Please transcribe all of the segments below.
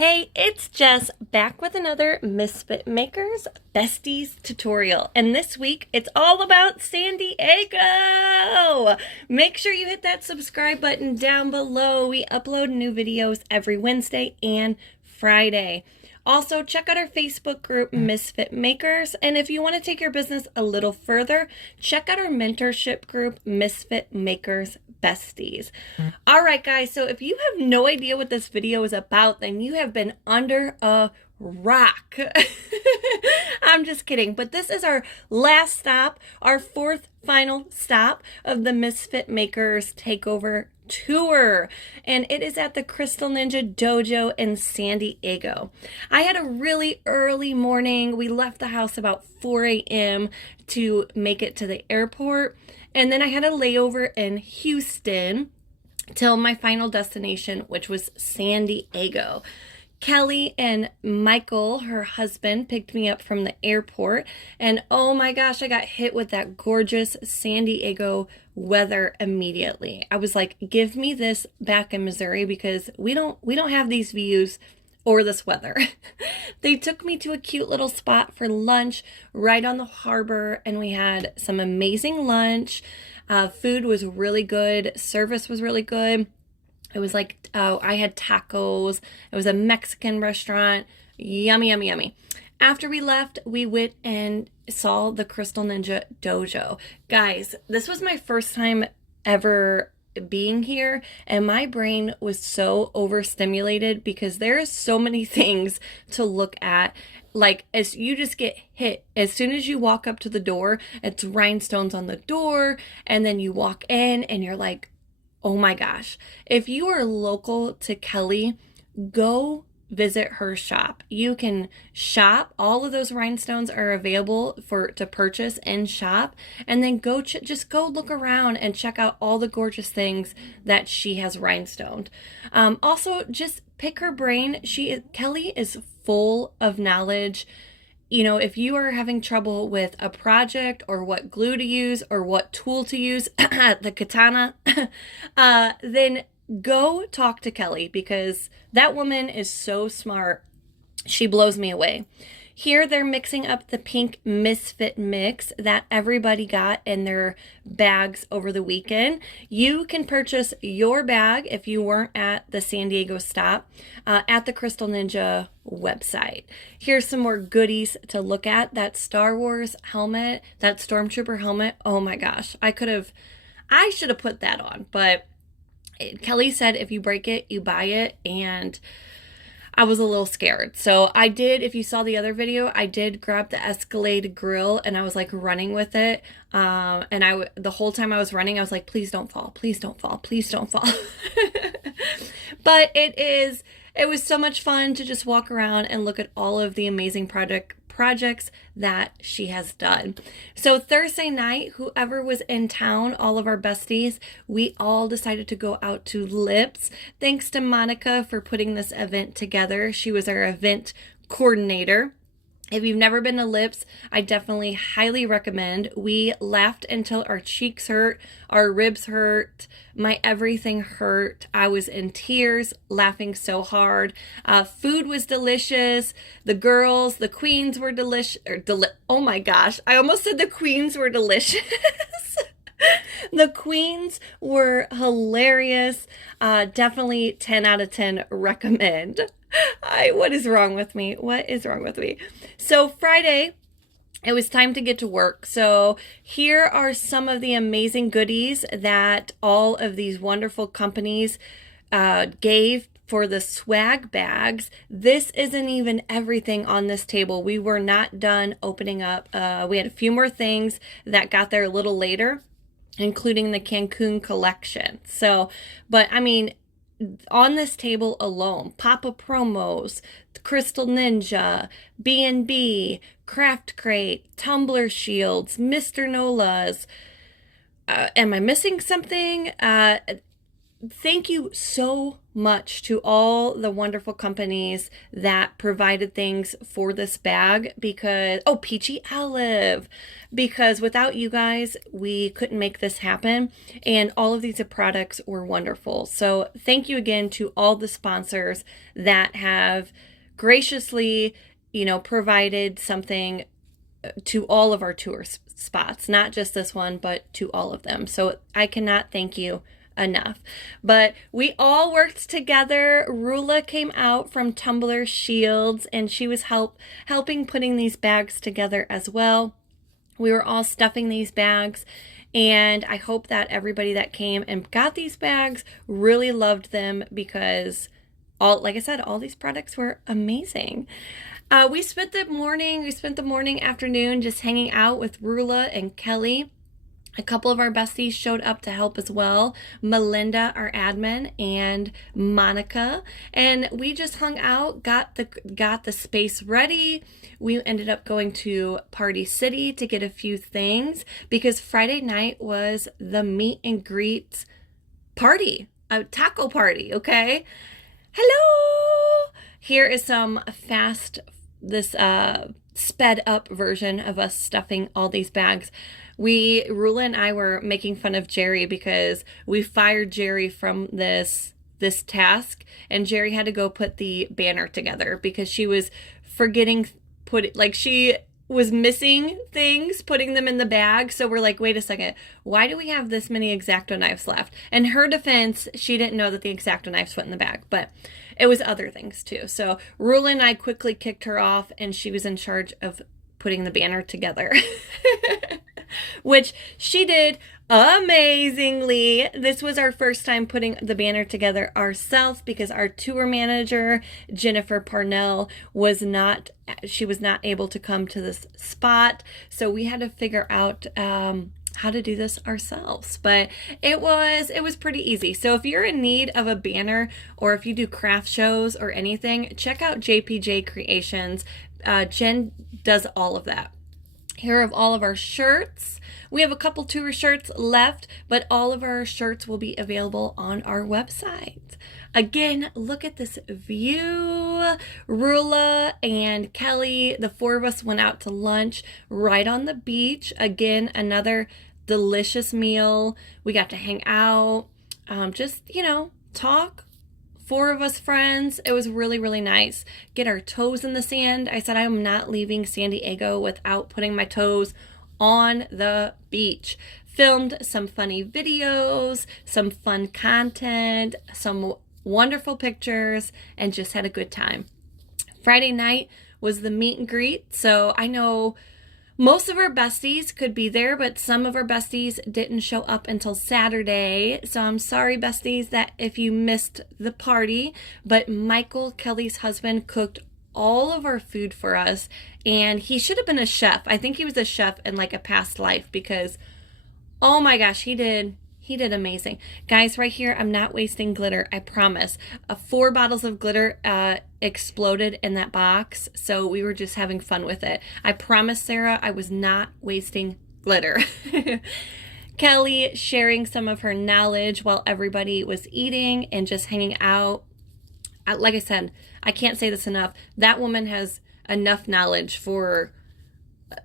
Hey, it's Jess back with another Misfit Makers Besties tutorial. And this week it's all about Sandiego. Make sure you hit that subscribe button down below. We upload new videos every Wednesday and Friday. Also, check out our Facebook group, Misfit Makers. And if you want to take your business a little further, check out our mentorship group, Misfit Makers Besties. All right, guys, so if you have no idea what this video is about, then you have been under a rock. I'm just kidding. But this is our last stop, our fourth final stop of the Misfit Makers Takeover tour, and it is at the Crystal Ninja Dojo in Sandiego. I had a really early morning. We left the house about 4 a.m. to make it to the airport, and then I had a layover in Houston till my final destination, which was Sandiego. Kelly and Michael, her husband, picked me up from the airport, and oh my gosh, I got hit with that gorgeous Sandiego weather immediately. I was like, give me this back in Missouri, because we don't have these views or this weather. They took me to a cute little spot for lunch right on the harbor, and we had some amazing lunch. Food was really good. Service was really good. It was like, I had tacos. It was a Mexican restaurant. Yummy, yummy, yummy. After we left, we went and saw the Crystal Ninja Dojo. Guys, this was my first time ever being here, and my brain was so overstimulated because there are so many things to look at. Like, as you just get hit as soon as you walk up to the door, it's rhinestones on the door, and then you walk in and you're like, oh my gosh. If you are local to Kelly, go visit her shop. You can shop. All of those rhinestones are available to purchase in shop, and then just go look around and check out all the gorgeous things that she has rhinestoned. Also, just pick her brain. Kelly is full of knowledge. You know, if you are having trouble with a project or what glue to use or what tool to use, the katana, then go talk to Kelly, because that woman is so smart. She blows me away. Here they're mixing up the pink Misfit mix that everybody got in their bags over the weekend. You can purchase your bag if you weren't at the Sandiego stop at the Crystal Ninja website. Here's some more goodies to look at. That Star Wars helmet, that Stormtrooper helmet. Oh my gosh, I should have put that on, but Kelly said if you break it, you buy it, and I was a little scared. So I did, if you saw the other video, I did grab the Escalade grill and I was like running with it. And the whole time I was running, I was like, please don't fall, please don't fall, please don't fall. But it was so much fun to just walk around and look at all of the amazing projects that she has done. So Thursday night, whoever was in town, all of our besties, we all decided to go out to Lips. Thanks to Monica for putting this event together. She was our event coordinator. If you've never been to Lips, I definitely highly recommend. We laughed until our cheeks hurt, our ribs hurt, my everything hurt. I was in tears, laughing so hard. Food was delicious. The girls, the queens were delicious. Oh my gosh, I almost said the queens were delicious. The queens were hilarious. Definitely 10 out of 10 recommend. What is wrong with me? What is wrong with me? So Friday, it was time to get to work. So here are some of the amazing goodies that all of these wonderful companies gave for the swag bags. This isn't even everything on this table. We were not done opening up. We had a few more things that got there a little later, including the Cancun collection. So, but I mean, on this table alone, Papa Promos, Crystal Ninja, B&B, Craft Crate, Tumbler Shields, Mr. Nola's. Am I missing something? Thank you so much to all the wonderful companies that provided things for this bag because, oh, Peachy Olive, because without you guys, we couldn't make this happen. And all of these products were wonderful. So thank you again to all the sponsors that have graciously, provided something to all of our tour spots, not just this one, but to all of them. So I cannot thank you enough. But we all worked together. Rula came out from Tumbler Shields and she was helping putting these bags together as well. We were all stuffing these bags, and I hope that everybody that came and got these bags really loved them because like I said, all these products were amazing. We spent the morning, afternoon just hanging out with Rula and Kelly. A couple of our besties showed up to help as well. Melinda, our admin, and Monica. And we just hung out, got the space ready. We ended up going to Party City to get a few things because Friday night was the meet and greet party, a taco party, okay? Hello! Here is some sped up version of us stuffing all these bags. Rula and I were making fun of Jerry because we fired Jerry from this task, and Jerry had to go put the banner together because she was forgetting she was missing things, putting them in the bag. So we're like, wait a second, why do we have this many X-Acto knives left? In her defense, she didn't know that the X-Acto knives went in the bag, but it was other things too. So Rula and I quickly kicked her off, and she was in charge of putting the banner together, which she did amazingly. This was our first time putting the banner together ourselves because our tour manager, Jennifer Parnell, was not able to come to this spot. So we had to figure out how to do this ourselves, but it was pretty easy. So if you're in need of a banner, or if you do craft shows or anything, check out JPJ Creations. Jen does all of that. Here are all of our shirts. We have a couple tour shirts left, but all of our shirts will be available on our website. Again, look at this view. Rula and Kelly, the four of us went out to lunch right on the beach. Again, another delicious meal. We got to hang out, talk. Four of us friends. It was really, really nice. Get our toes in the sand. I said I am not leaving Sandiego without putting my toes on the beach. Filmed some funny videos, some fun content, some wonderful pictures, and just had a good time. Friday night was the meet and greet. So I know most of our besties could be there, but some of our besties didn't show up until Saturday. So I'm sorry, besties, that if you missed the party, but Michael, Kelly's husband, cooked all of our food for us, and he should have been a chef. I think he was a chef in like a past life because, oh my gosh, he did amazing. Guys, right here, I'm not wasting glitter, I promise. 4 bottles of glitter exploded in that box, so we were just having fun with it. I promise, Sarah, I was not wasting glitter. Kelly sharing some of her knowledge while everybody was eating and just hanging out. Like I said, I can't say this enough. That woman has enough knowledge for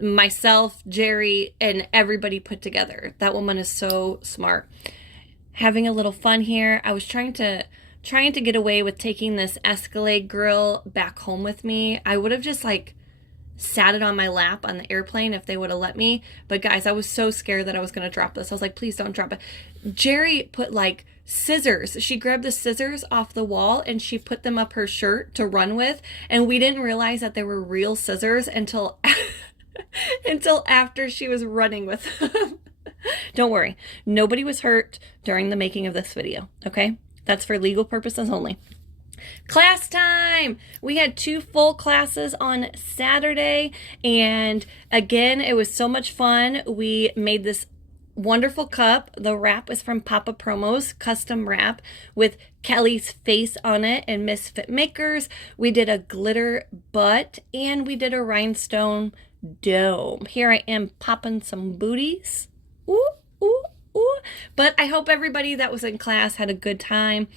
myself, Jerry, and everybody put together. That woman is so smart. Having a little fun here. I was trying to get away with taking this Escalade grill back home with me. I would have just sat it on my lap on the airplane if they would have let me. But guys, I was so scared that I was going to drop this. I was like, please don't drop it. Jerry put scissors. She grabbed the scissors off the wall and she put them up her shirt to run with. And we didn't realize that they were real scissors until after she was running with them. Don't worry. Nobody was hurt during the making of this video. Okay? That's for legal purposes only. Class time! We had 2 full classes on Saturday, and again, it was so much fun. We made this wonderful cup. The wrap is from Papa Promo's custom wrap with Kelly's face on it and Misfit Makers. We did a glitter butt, and we did a rhinestone dome. Here I am popping some booties. Ooh, ooh, ooh. But I hope everybody that was in class had a good time.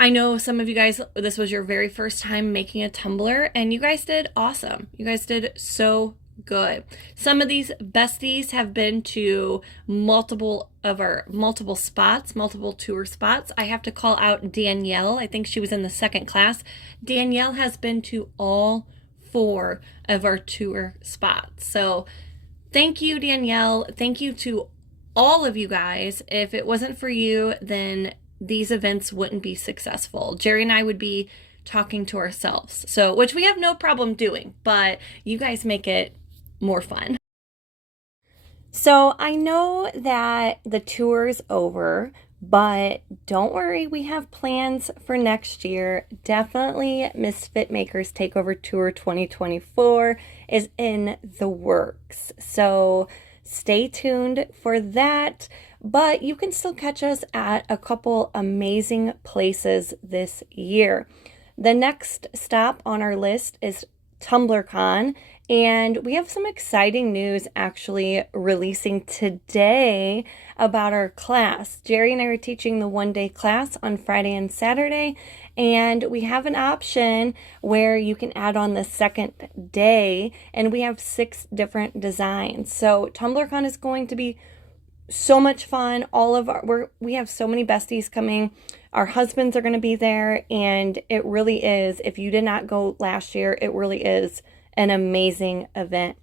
I know some of you guys, this was your very first time making a tumbler, and you guys did awesome. You guys did so good. Some of these besties have been to multiple spots, multiple tour spots. I have to call out Danielle. I think she was in the second class. Danielle has been to all 4 of our tour spots. So thank you, Danielle. Thank you to all of you guys. If it wasn't for you, then these events wouldn't be successful. Jerry and I would be talking to ourselves. So, which we have no problem doing, but you guys make it more fun. So I know that the tour's over, but don't worry, we have plans for next year. Definitely Misfit Makers Takeover Tour 2024 is in the works. So stay tuned for that. But you can still catch us at a couple amazing places this year. The next stop on our list is TumblerCon, and we have some exciting news actually releasing today about our class. Jerry and I are teaching the one-day class on Friday and Saturday, and we have an option where you can add on the second day, and we have 6 different designs. So TumblerCon is going to be so much fun. We have so many besties coming. Our husbands are going to be there, and it really is, if you did not go last year, it really is an amazing event.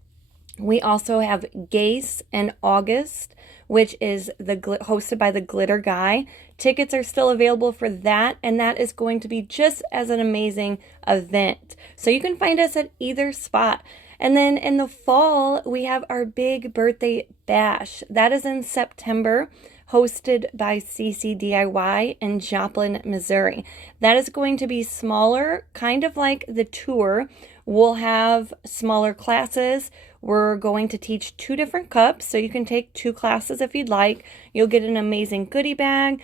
We also have GACE in August, which is hosted by the Glitter Guy. Tickets are still available for that, and that is going to be just as an amazing event. So you can find us at either spot. And then in the fall, we have our big birthday bash. That is in September, hosted by CCDIY in Joplin, Missouri. That is going to be smaller, kind of like the tour. We'll have smaller classes. We're going to teach 2 different cups, so you can take 2 classes if you'd like. You'll get an amazing goodie bag,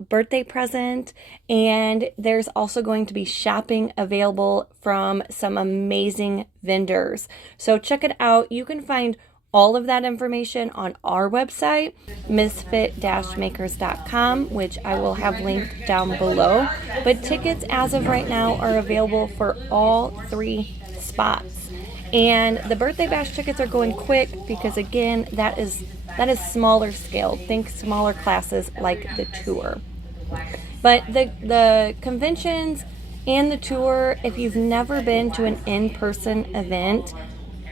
birthday present, and there's also going to be shopping available from some amazing vendors. So check it out. You can find all of that information on our website, misfit-makers.com, which I will have linked down below. But tickets as of right now are available for all 3 spots. And the birthday bash tickets are going quick because, again, that is smaller scale. Think smaller classes like the tour. But the conventions and the tour, if you've never been to an in-person event,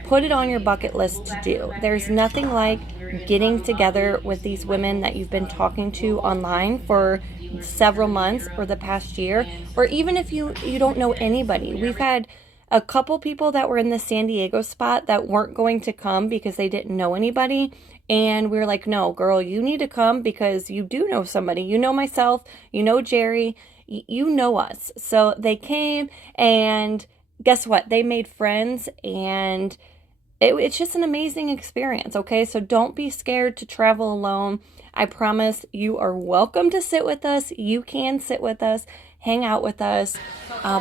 put it on your bucket list to do. There's nothing like getting together with these women that you've been talking to online for several months or the past year, or even if you don't know anybody. We've had a couple people that were in the Sandiego spot that weren't going to come because they didn't know anybody. And we were like, no, girl, you need to come because you do know somebody. You know myself, you know Jerry, you know us. So they came, and guess what? They made friends, and it's just an amazing experience, okay? So don't be scared to travel alone. I promise you are welcome to sit with us. You can sit with us, hang out with us,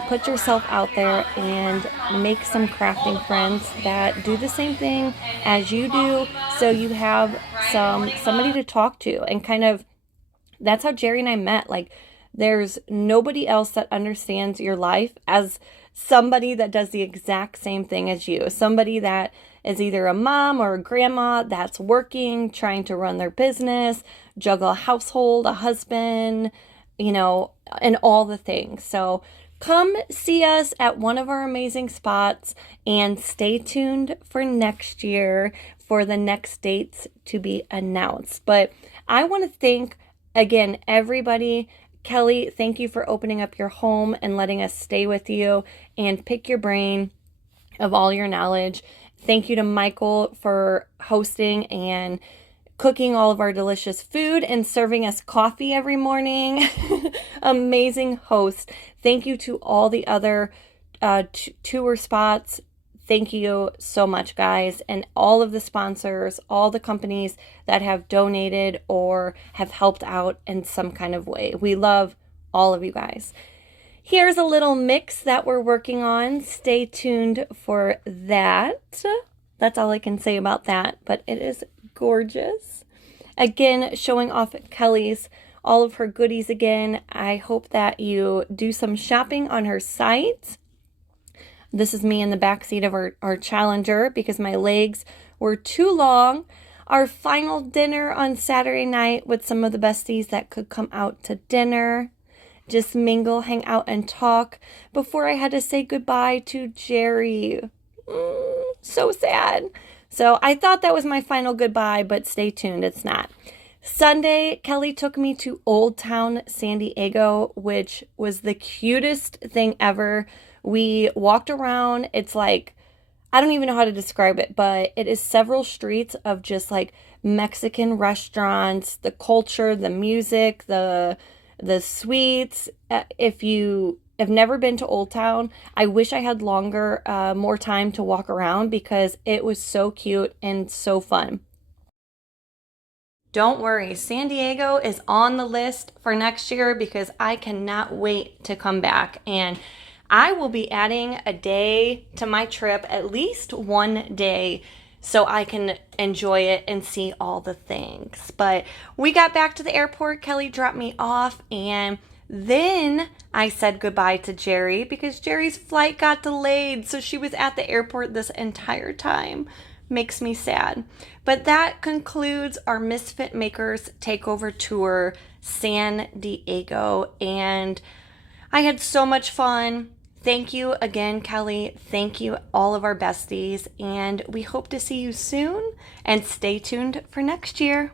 put yourself out there and make some crafting friends that do the same thing as you do, so you have somebody to talk to. And kind of, that's how Jerry and I met. Like, there's nobody else that understands your life as somebody that does the exact same thing as you. Somebody that is either a mom or a grandma that's working, trying to run their business, juggle a household, a husband, and all the things. So come see us at one of our amazing spots, and stay tuned for next year for the next dates to be announced. But I want to thank, again, everybody. Kelly, thank you for opening up your home and letting us stay with you and pick your brain of all your knowledge. Thank you to Michael for hosting and cooking all of our delicious food and serving us coffee every morning. Amazing host. Thank you to all the other tour spots. Thank you so much, guys, and all of the sponsors, all the companies that have donated or have helped out in some kind of way. We love all of you guys. Here's a little mix that we're working on. Stay tuned for that. That's all I can say about that, but it is gorgeous. Again, showing off Kelly's all of her goodies again. I hope that you do some shopping on her site. This is me in the backseat of our Challenger because my legs were too long. Our final dinner on Saturday night with some of the besties that could come out to dinner. Just mingle, hang out, and talk before I had to say goodbye to Jerry. So sad. So I thought that was my final goodbye, but stay tuned, it's not. Sunday, Kelly took me to Old Town Sandiego, which was the cutest thing ever. We walked around. It's like, I don't even know how to describe it, but it is several streets of just like Mexican restaurants, the culture, the music, the sweets. If you have never been to Old Town, I wish I had more time to walk around because it was so cute and so fun. Don't worry, Sandiego is on the list for next year because I cannot wait to come back. And I will be adding a day to my trip, at least one day, so I can enjoy it and see all the things. But we got back to the airport. Kelly dropped me off, and then I said goodbye to Jerry because Jerry's flight got delayed. So she was at the airport this entire time. Makes me sad. But that concludes our Misfit Makers Takeover Tour Sandiego. And I had so much fun. Thank you again, Kelly. Thank you, all of our besties. And we hope to see you soon. And stay tuned for next year.